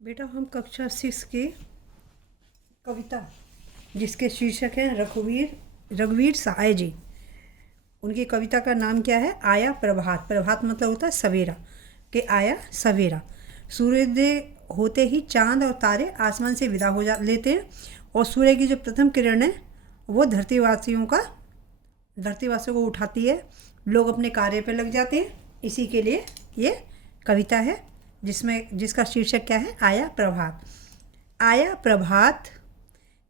बेटा हम कक्षा 6 की कविता जिसके शीर्षक है रघुवीर सहाय जी। उनकी कविता का नाम क्या है? आया प्रभात। प्रभात मतलब होता है सवेरा, कि आया सवेरा। सूर्योदय होते ही चांद और तारे आसमान से विदा हो जा लेते हैं और सूर्य की जो प्रथम किरण है वो धरतीवासियों को उठाती है। लोग अपने कार्य पर लग जाते हैं। इसी के लिए ये कविता है जिसका शीर्षक क्या है? आया प्रभात। आया प्रभात,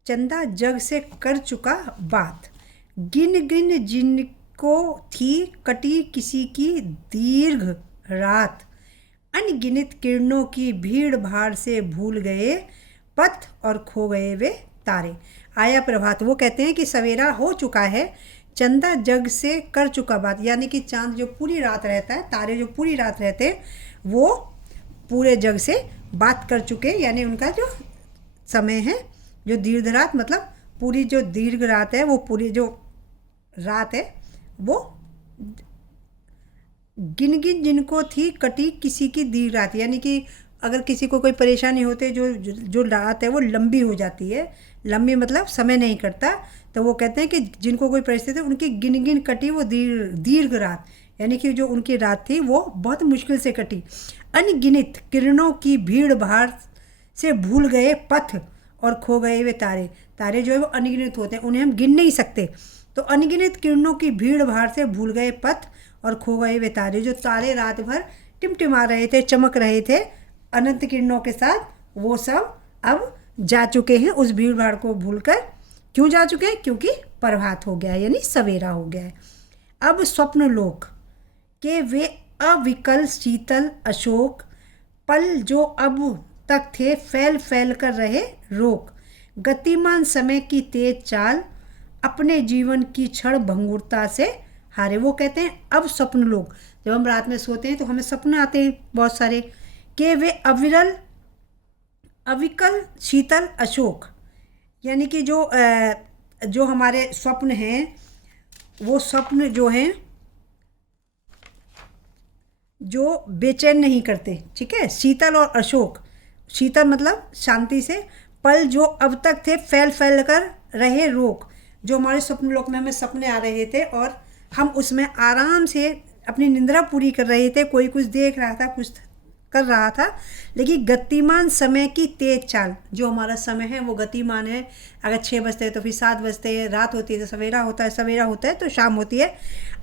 चंदा जग से कर चुका बात। गिन गिन जिनको थी कटी किसी की दीर्घ रात। अनगिनत किरणों की भीड़ भाड़ से भूल गए पथ और खो गए वे तारे। आया प्रभात, वो कहते हैं कि सवेरा हो चुका है, चंदा जग से कर चुका बात। यानी कि चांद जो पूरी रात रहता है, तारे जो पूरी रात रहते हैं, वो पूरे जग से बात कर चुके। यानी उनका जो समय है, जो दीर्घ रात मतलब पूरी जो दीर्घ रात है, वो पूरी जो रात है वो गिन गिन जिनको थी कटी किसी की दीर्घ रात। यानी कि अगर किसी को कोई परेशानी होती है, जो रात है वो लंबी हो जाती है। लंबी मतलब समय नहीं कटता, तो वो कहते हैं कि जिनको कोई परिस्थिति है उनकी गिन गिन कटी वो दीर्घ रात। यानी कि जो उनकी रात थी वो बहुत मुश्किल से कटी। अनगिनत किरणों की भीड़ भाड़ से भूल गए पथ और खो गए वे तारे। तारे जो है वो अनगिनत होते हैं, उन्हें हम गिन नहीं सकते। तो अनगिनत किरणों की भीड़ भाड़ से भूल गए पथ और खो गए वे तारे। जो तारे रात भर टिमटिमा रहे थे, चमक रहे थे अनंत किरणों के साथ, वो सब अब जा चुके हैं उस भीड़ भाड़ को भूलकर। क्यों जा चुके हैं? क्योंकि प्रभात हो गया है, यानी सवेरा हो गया है। अब स्वप्न लोक के वे अविकल शीतल अशोक पल जो अब तक थे फैल फैल कर रहे रोक। गतिमान समय की तेज चाल अपने जीवन की क्षण भंगुरता से हारे। वो कहते हैं अब स्वप्न लोग, जब हम रात में सोते हैं तो हमें सपने आते हैं बहुत सारे, कि वे अविकल शीतल अशोक। यानी कि जो हमारे स्वप्न हैं, वो स्वप्न जो हैं जो बेचैन नहीं करते। ठीक है, शीतल और अशोक। शीतल मतलब शांति से, पल जो अब तक थे फैल फैल कर रहे रोक। जो हमारे स्वप्न लोक में हमें सपने आ रहे थे और हम उसमें आराम से अपनी निंद्रा पूरी कर रहे थे, कोई कुछ देख रहा था, कुछ कर रहा था, लेकिन गतिमान समय की तेज चाल। जो हमारा समय है वो गतिमान है। अगर 6 बजते हैं तो फिर 7 बजते हैं, रात होती है तो सवेरा होता है, सवेरा होता है तो शाम होती है।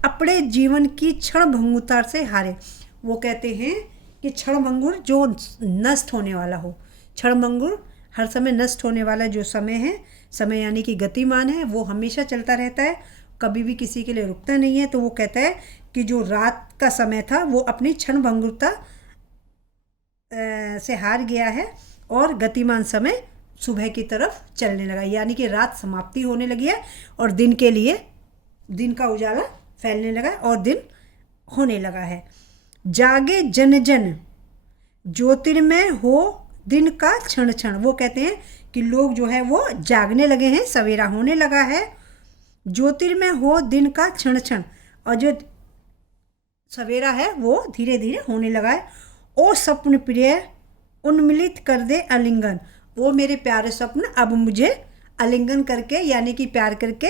अपने जीवन की क्षण भंगुरता से हारे। वो कहते हैं कि क्षण भंगुर जो नष्ट होने वाला हो, क्षण भंगुर हर समय नष्ट होने वाला जो समय है, समय यानी कि गतिमान है, वो हमेशा चलता रहता है, कभी भी किसी के लिए रुकता नहीं है। तो वो कहता है कि जो रात का समय था वो अपनी क्षण भंगुरता से हार गया है और गतिमान समय सुबह की तरफ चलने लगा। यानी कि रात समाप्ति होने लगी है और दिन के लिए दिन का उजाला फैलने लगा और दिन होने लगा है। जागे जन जन ज्योतिर्मय हो दिन का क्षण क्षण। वो कहते हैं कि लोग जो है वो जागने लगे हैं, सवेरा होने लगा है। ज्योतिर्मय हो दिन का क्षण क्षण, और जो सवेरा है वो धीरे धीरे होने लगा है। ओ स्वप्न प्रिय उन्मिलित कर दे आलिंगन। वो मेरे प्यारे स्वप्न अब मुझे आलिंगन करके, यानी कि प्यार करके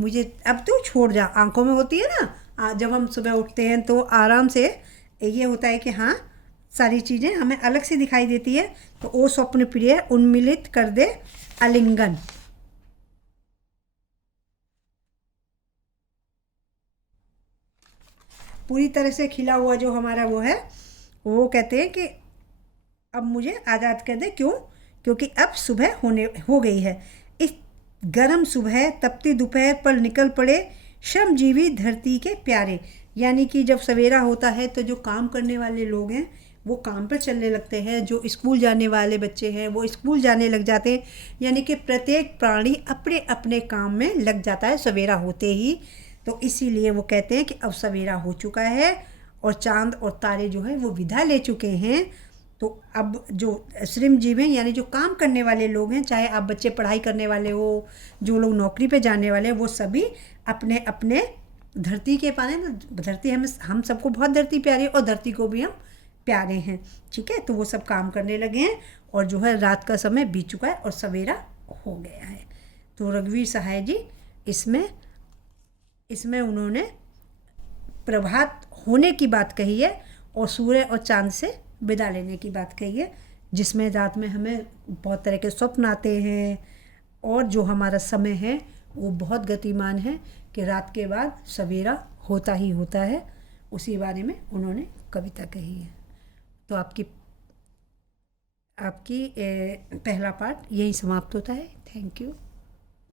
मुझे अब तू छोड़ जा। आंखों में होती है ना, जब हम सुबह उठते हैं तो आराम से ये होता है कि हाँ सारी चीज़ें हमें अलग से दिखाई देती है। तो ओ स्वप्न प्रिय उन्मिलित कर दे आलिंगन। पूरी तरह से खिला हुआ जो हमारा वो है, वो कहते हैं कि अब मुझे आज़ाद कर दे। क्यों? क्योंकि अब सुबह हो गई है। इस गर्म सुबह तपती दोपहर पर निकल पड़े श्रमजीवी धरती के प्यारे। यानी कि जब सवेरा होता है तो जो काम करने वाले लोग हैं वो काम पर चलने लगते हैं, जो स्कूल जाने वाले बच्चे हैं वो स्कूल जाने लग जाते हैं। यानी कि प्रत्येक प्राणी अपने अपने काम में लग जाता है सवेरा होते ही। तो इसीलिए वो कहते हैं कि अब सवेरा हो चुका है और चांद और तारे जो है वो विदा ले चुके हैं। तो अब जो श्रमजीवी हैं, यानी जो काम करने वाले लोग हैं, चाहे आप बच्चे पढ़ाई करने वाले हो, जो लोग नौकरी पे जाने वाले हैं, वो सभी अपने अपने धरती के पाने। धरती हम सबको बहुत धरती प्यारी है और धरती को भी हम प्यारे हैं। ठीक है, तो वो सब काम करने लगे हैं और जो है रात का समय बीत चुका है और सवेरा हो गया है। तो रघुवीर सहाय जी इसमें उन्होंने प्रभात होने की बात कही है और सूर्य और चांद से विदा लेने की बात कही है, जिसमें रात में हमें बहुत तरह के स्वप्न आते हैं और जो हमारा समय है वो बहुत गतिमान है कि रात के बाद सवेरा होता ही होता है। उसी बारे में उन्होंने कविता कही है। तो आपकी पहला पार्ट यही समाप्त होता है। Thank you.